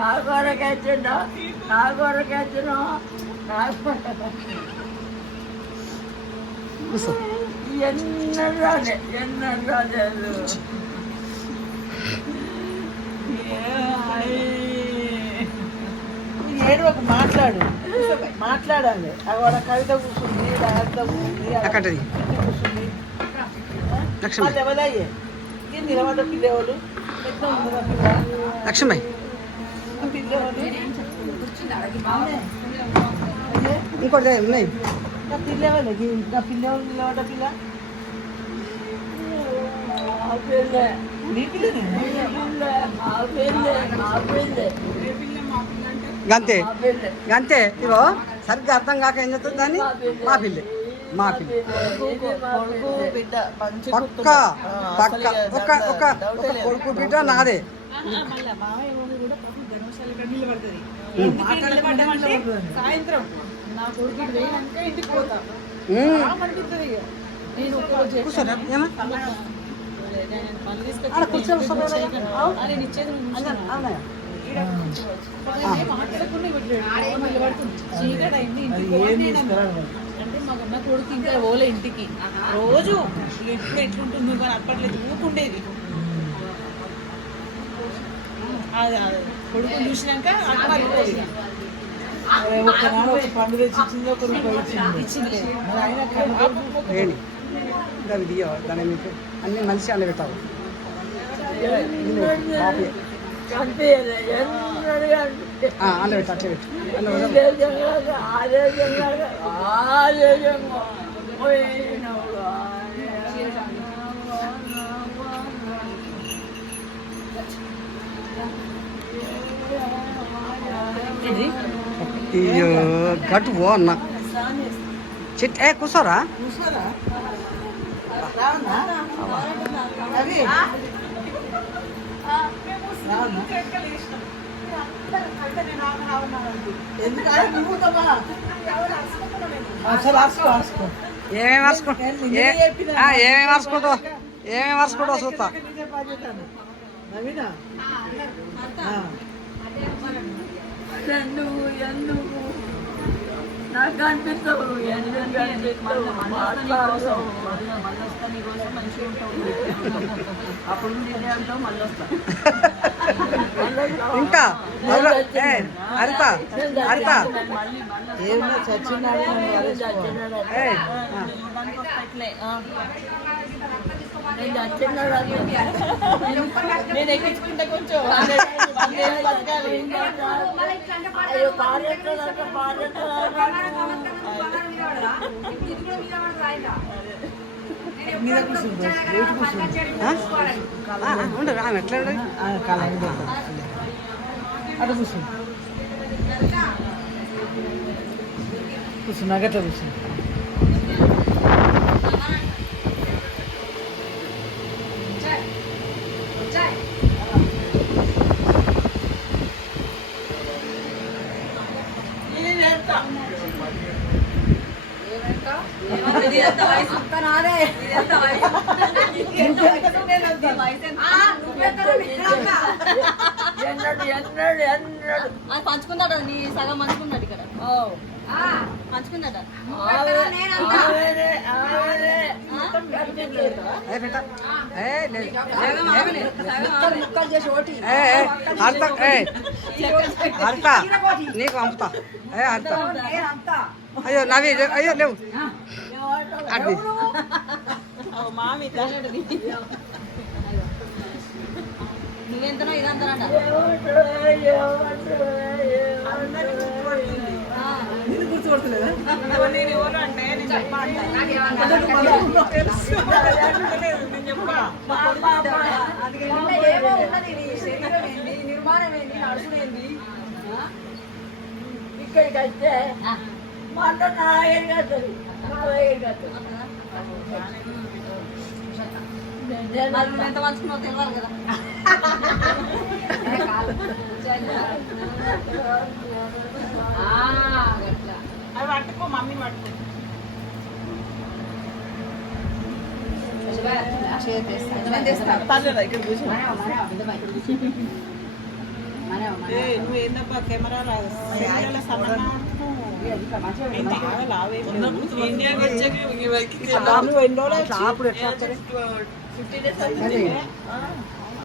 నా కొరకు వచ్చిండు, నా కొరకు వచ్చిన ఎన్నరాలే ఎన్నరాలేదు. ఏడు ఒక మాట్లాడు మాట్లాడాలి. అక్కడ కవిత కూర్చుంది, రాత కూర్చుంది, కూర్చుంది. వాళ్ళు ఎవరయ్యే నిలబడ్డ పిల్లవాళ్ళు ఎట్లా ఉండదు లక్ష్మీ పిల్లవాళ్ళు ఇంకోటి ఉన్నాయి. పిల్లవాళ్ళు ఇంకా పిల్లవాళ్ళు నిలబడ్డ పిల్ల నీ పిల్లనే గంతే గంతే. ఇగో సరిగ్గా అర్థం కాక ఏం చెప్తుంది దాన్ని మా పిల్లి మా పిల్లి పక్క పక్క ఒక ఒక ఒక కొడుకు బిడ్డ నాదే. సాయంత్రం నా కొడుకు వేయక ఇంటికి పోతా కూర్చోరా ఏమా అంటే మా అన్న కొడుకు ఇంకా పోలే ఇంటికి. రోజు ఎట్లుంటుంది కానీ అప్పట్లేదు ఊకుండేది. అది కొడుకు చూసినాక ఒకనాడు ఒక పండు తెచ్చి ఇచ్చింది, ఒక రూపాయి ఇచ్చింది. దాని మీకు అన్ని మనిషి అన్న పెట్టావు. అల్ల పెట్టు అట్లే పెట్టు. అయ్యో గట్టు పో అన్న చెట్టు కూర్చోరా. ఏమేమి వరుసుకుంటావు ఏమేమి వరుసుకుంటావు చూస్తా. నాకు అనిపిస్తావు ఎందుకు అనిపిస్తావు అప్పుడు అంటావు మళ్ళీ వస్తా. ఇంకా హరిత హరిత ఏమో చచ్చినాడు నేను ఎక్కించుకుంటా కొంచెం ఉండదు ఆమె ఎట్లా అటు కూర్చుని కూర్చున్నా గట్లా కూర్చుని పంచుకున్నాడు నీ సగం పంచుకున్నాడు ఇక్కడ పంచుకున్నాడు. నీకు పంపుతా అర్థ. అయ్యో నవి అయ్యో లేవు అది మామి నువ్వెంతనో ఇదంతనట గుర్తుపడుతులేదా నేను ఎవరు అంటే నేను నిర్మాణం ఏంది నడుచుడేంది ఇక్కడికి వస్తే మళ్ళీ నా దగ్గరికి వస్తుంది నా దగ్గరికి వస్తుంది. నువ్వు ఎంత పంచుకున్నావు తెలియాలి కదా. అవి పట్టుకో మమ్మీ పట్టుకో తల్లి దగ్గర కూర్చో ఏ నువ్వు ఏందబ్బా కెమెరా అప్పుడు ఎట్లా వస్తారు? 15 days అవుతుంది.